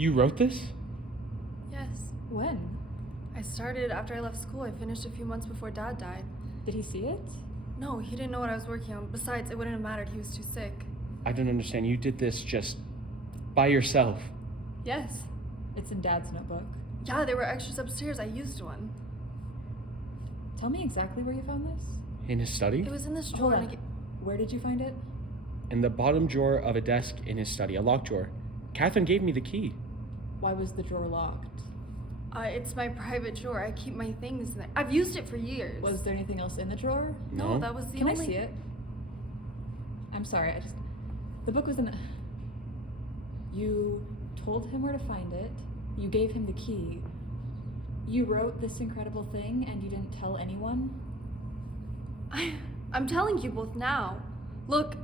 You wrote this? Yes. When? I started after I left school. I finished a few months before Dad died. Did he see it? No, he didn't know what I was working on. Besides, it wouldn't have mattered. He was too sick. I don't understand. You did this just by yourself. Yes. It's in Dad's notebook. Yeah, there were extras upstairs. I used one. Tell me exactly where you found this. In his study? It was in this Hold drawer. on. Where did you find it? In the bottom drawer of a desk in his study, a locked drawer. Catherine gave me the key. Why was the drawer locked? It's my private drawer. I keep my things in there. I've used it for years. Was there anything else in the drawer? No, that was the Can only... I see it? I'm sorry, the book was in the... You told him where to find it. You gave him the key. You wrote this incredible thing and you didn't tell anyone? I'm telling you both now. Look,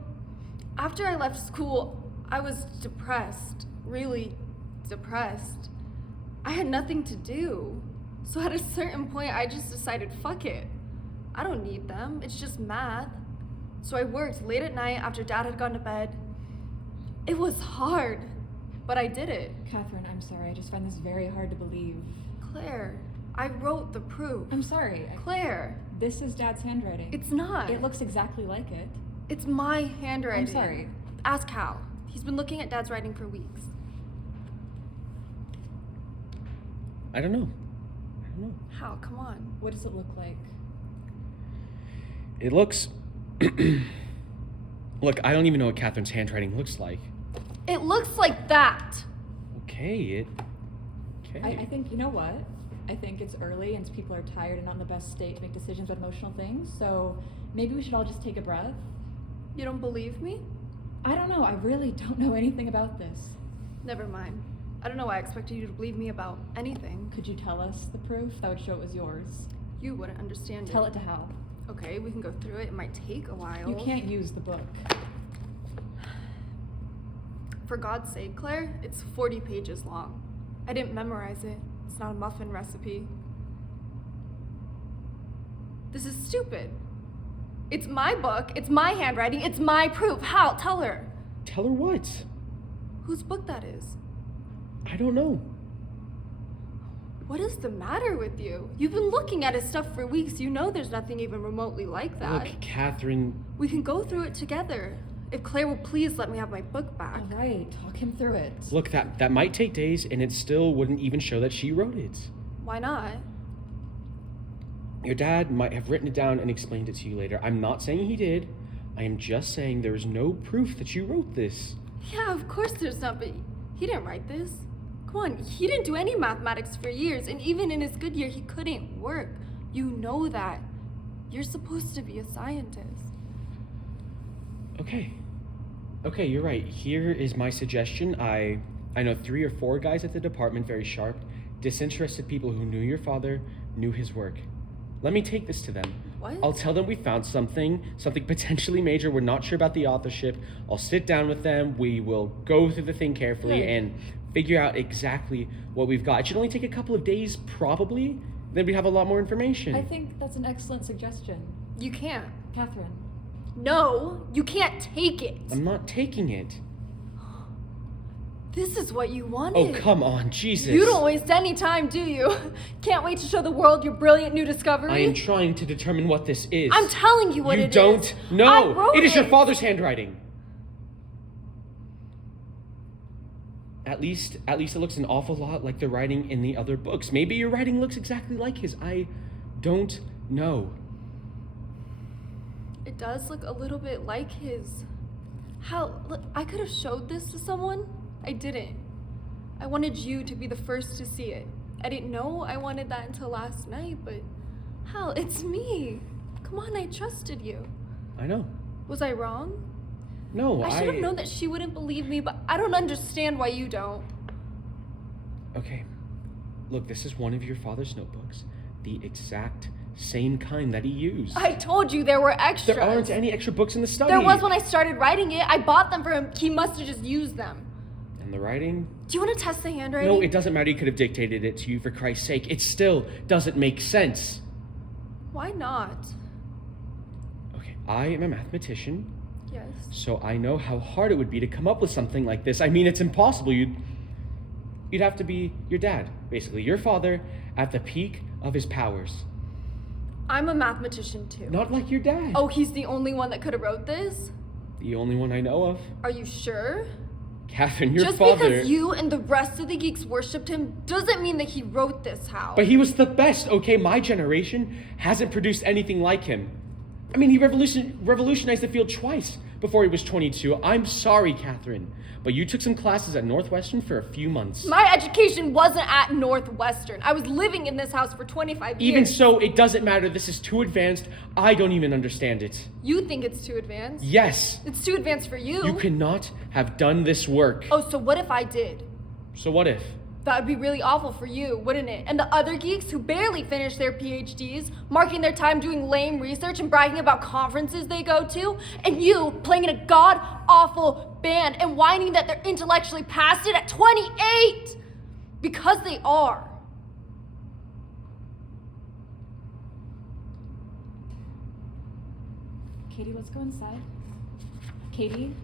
after I left school, I was depressed. Really depressed. I had nothing to do. So at a certain point, I just decided, fuck it. I don't need them. It's just math. So I worked late at night after Dad had gone to bed. It was hard, but I did it. Catherine, I'm sorry. I just find this very hard to believe. Claire, I wrote the proof. I'm sorry. Claire. This is Dad's handwriting. It's not. It looks exactly like it. It's my handwriting. I'm sorry. Ask Hal. He's been looking at Dad's writing for weeks. I don't know. Hal, come on. What does it look like? It looks... Look, I don't even know what Catherine's handwriting looks like. It looks like that. Okay. I think, you know what? I think it's early and people are tired and not in the best state to make decisions about emotional things, so maybe we should all just take a breath. You don't believe me? I don't know. I really don't know anything about this. Never mind. I don't know why I expected you to believe me about anything. Could you tell us the proof? That would show it was yours. You wouldn't understand Tell it to Hal. Okay, we can go through it. It might take a while. You can't use the book. For God's sake, Claire, it's 40 pages long. I didn't memorize it. It's not a muffin recipe. This is stupid. It's my book, it's my handwriting, it's my proof. Hal, tell her. Tell her what? Whose book that is? I don't know. What is the matter with you? You've been looking at his stuff for weeks. You know there's nothing even remotely like that. Look, Catherine... We can go through it together. If Claire will please let me have my book back. All right, talk him through it. Look, that might take days, and it still wouldn't even show that she wrote it. Why not? Your dad might have written it down and explained it to you later. I'm not saying he did. I am just saying there is no proof that you wrote this. Yeah, of course there's not, but he didn't write this. Come on, he didn't do any mathematics for years, and even in his good year, he couldn't work. You know that. You're supposed to be a scientist. Okay, you're right. Here is my suggestion. I know 3 or 4 guys at the department, very sharp, disinterested people who knew your father, knew his work. Let me take this to them. What? I'll tell them we found something potentially major. We're not sure about the authorship. I'll sit down with them. We will go through the thing carefully and figure out exactly what we've got. It should only take a couple of days, probably. Then we have a lot more information. I think that's an excellent suggestion. You can't. Catherine. No, you can't take it. I'm not taking it. This is what you wanted. Oh, come on, Jesus. You don't waste any time, do you? Can't wait to show the world your brilliant new discovery. I am trying to determine what this is. I'm telling you what you it is. You don't know. I wrote it is your father's handwriting. At least it looks an awful lot like the writing in the other books. Maybe your writing looks exactly like his. I don't know. It does look a little bit like his. Hal, look, I could have showed this to someone. I didn't. I wanted you to be the first to see it. I didn't know I wanted that until last night, but Hal, it's me. Come on, I trusted you. I know. Was I wrong? No, I should have known that she wouldn't believe me, but I don't understand why you don't. Okay. Look, this is one of your father's notebooks. The exact same kind that he used. I told you there were extras. There aren't any extra books in the study. There was when I started writing it. I bought them for him. He must have just used them. And the writing? Do you want to test the handwriting? No, it doesn't matter. He could have dictated it to you, for Christ's sake. It still doesn't make sense. Why not? Okay, I am a mathematician. Yes. So I know how hard it would be to come up with something like this. I mean, it's impossible. You'd have to be your dad, basically. Your father at the peak of his powers. I'm a mathematician too. Not like your dad. Oh, he's the only one that could have wrote this? The only one I know of. Are you sure? Catherine, your Just father... because you and the rest of the geeks worshipped him doesn't mean that he wrote this, Hal. But he was the best, okay? My generation hasn't produced anything like him. I mean, he revolutionized the field twice before he was 22. I'm sorry, Catherine, but you took some classes at Northwestern for a few months. My education wasn't at Northwestern. I was living in this house for 25 years. Even so, it doesn't matter. This is too advanced. I don't even understand it. You think it's too advanced? Yes. It's too advanced for you. You cannot have done this work. Oh, so what if I did? So what if? That would be really awful for you, wouldn't it? And the other geeks who barely finished their PhDs, marking their time doing lame research and bragging about conferences they go to, and you playing in a god-awful band and whining that they're intellectually past it at 28! Because they are. Katie, let's go inside. Katie?